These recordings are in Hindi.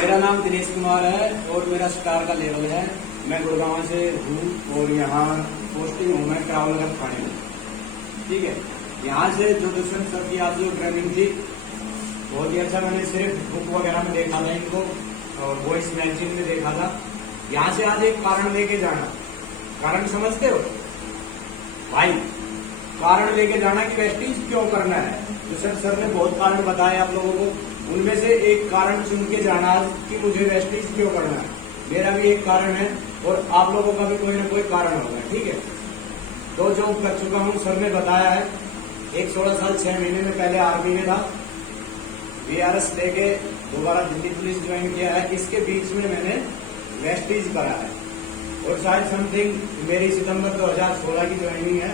मेरा नाम दिनेश कुमार है और मेरा स्टार का लेवल है। मैं गुड़गांव से हूँ और यहाँ पोस्टिंग हूँ मैं क्राउनगर थाने में। ठीक है, यहाँ से जो दुष्यंत सर की आज जो ट्रेनिंग थी बहुत ही अच्छा। मैंने सिर्फ बुक वगैरह में देखा था इनको और वॉइस मैगजीन में देखा था। यहाँ से आज एक कारण लेके जाना, कारण समझते हो भाई? कारण लेके जाना कि वेस्टीज क्यों करना है। दुष्यंत सर ने बहुत कारण बताए आप लोगों को, उनमें से एक कारण चुन के जाना कि मुझे वेस्टीज क्यों करना है। मेरा भी एक कारण है और आप लोगों का भी कोई ना कोई कारण होगा। ठीक है, तो जो कर चुका हूँ सर ने बताया है। एक 16 साल 6 महीने में पहले आर्मी में था, VRS लेके दोबारा दिल्ली पुलिस ज्वाइन किया है। इसके बीच में मैंने वेस्टीज करा है और शायद समथिंग मेरी सितंबर 2016 की ज्वाइनिंग है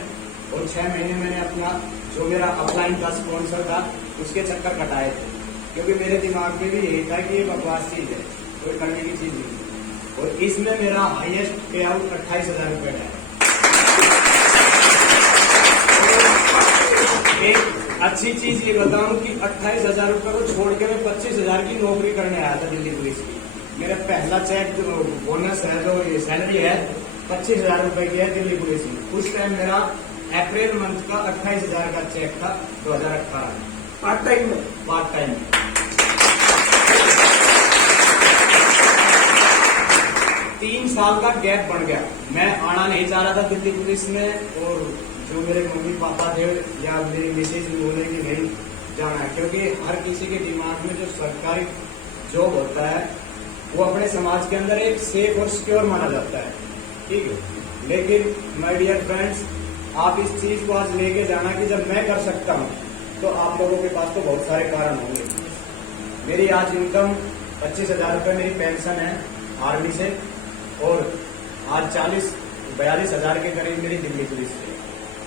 और 6 महीने मैंने अपना जो मेरा अपलाइन का स्पॉन्सर था उसके चक्कर कटाए थे, क्योंकि मेरे दिमाग में भी यही था कि ये बकवास चीज है, कोई करने की चीज नहीं। और इसमें मेरा हाईएस्ट पे आउट 28,000 रुपए है। एक अच्छी चीज ये बताऊं कि 28,000 रुपए को छोड़ के मैं 25,000 की नौकरी करने आया था दिल्ली पुलिस की। मेरा पहला चेक जो बोनस है, जो ये सैलरी है 25,000 रुपए की है दिल्ली पुलिस की। उस टाइम मेरा अप्रैल मंथ का 28,000 का चेक था 2018 में, पार्ट टाइम में। 3 साल का गैप बन गया। मैं आना नहीं चाह रहा था दिल्ली पुलिस में और जो मेरे मम्मी पापा थे या मेरी मिसेज बोले कि नहीं जाना है, क्योंकि हर किसी के दिमाग में जो सरकारी जॉब होता है वो अपने समाज के अंदर एक सेफ और सिक्योर माना जाता है। ठीक है, लेकिन माय डियर फ्रेंड्स, आप इस चीज को आज लेके जाना कि जब मैं कर सकता हूँ तो आप लोगों के पास तो बहुत सारे कारण होंगे। मेरी आज इनकम 25,000 रुपये मेरी पेंशन है आर्मी से और आज 42,000 के करीब मेरी दिल्ली पुलिस से।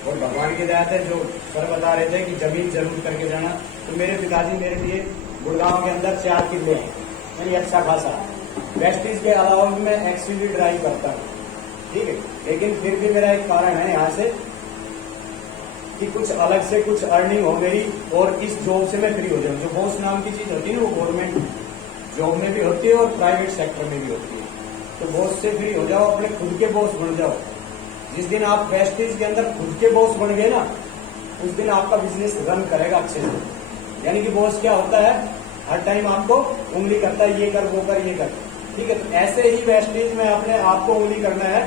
और भगवान की दया है, जो सर बता रहे थे कि जमीन जरूर करके जाना, तो मेरे पिताजी मेरे लिए गुड़गांव के अंदर 4 किले हैं, यानी अच्छा खासा। वेस्टीज के अलावा मैं एक्सयूवी ड्राइव करता हूँ। ठीक है, लेकिन फिर भी मेरा एक कारण है यहाँ से कि कुछ अलग से कुछ अर्निंग हो मेरी और इस जॉब से मैं फ्री हो जाऊँ। जो बॉस नाम की चीज होती है ना, वो गवर्नमेंट जॉब में भी होती है और प्राइवेट सेक्टर में भी होती है। तो बॉस से फ्री हो जाओ, अपने खुद के बॉस बन जाओ। जिस दिन आप वेस्टीज के अंदर खुद के बॉस बन गए ना, उस दिन आपका बिजनेस रन करेगा अच्छे से। यानी कि बॉस क्या होता है, हर टाइम आपको उंगली करता है, ये कर वो कर ये कर। ठीक है, तो ऐसे ही वेस्टीज में अपने आपको उंगली करना है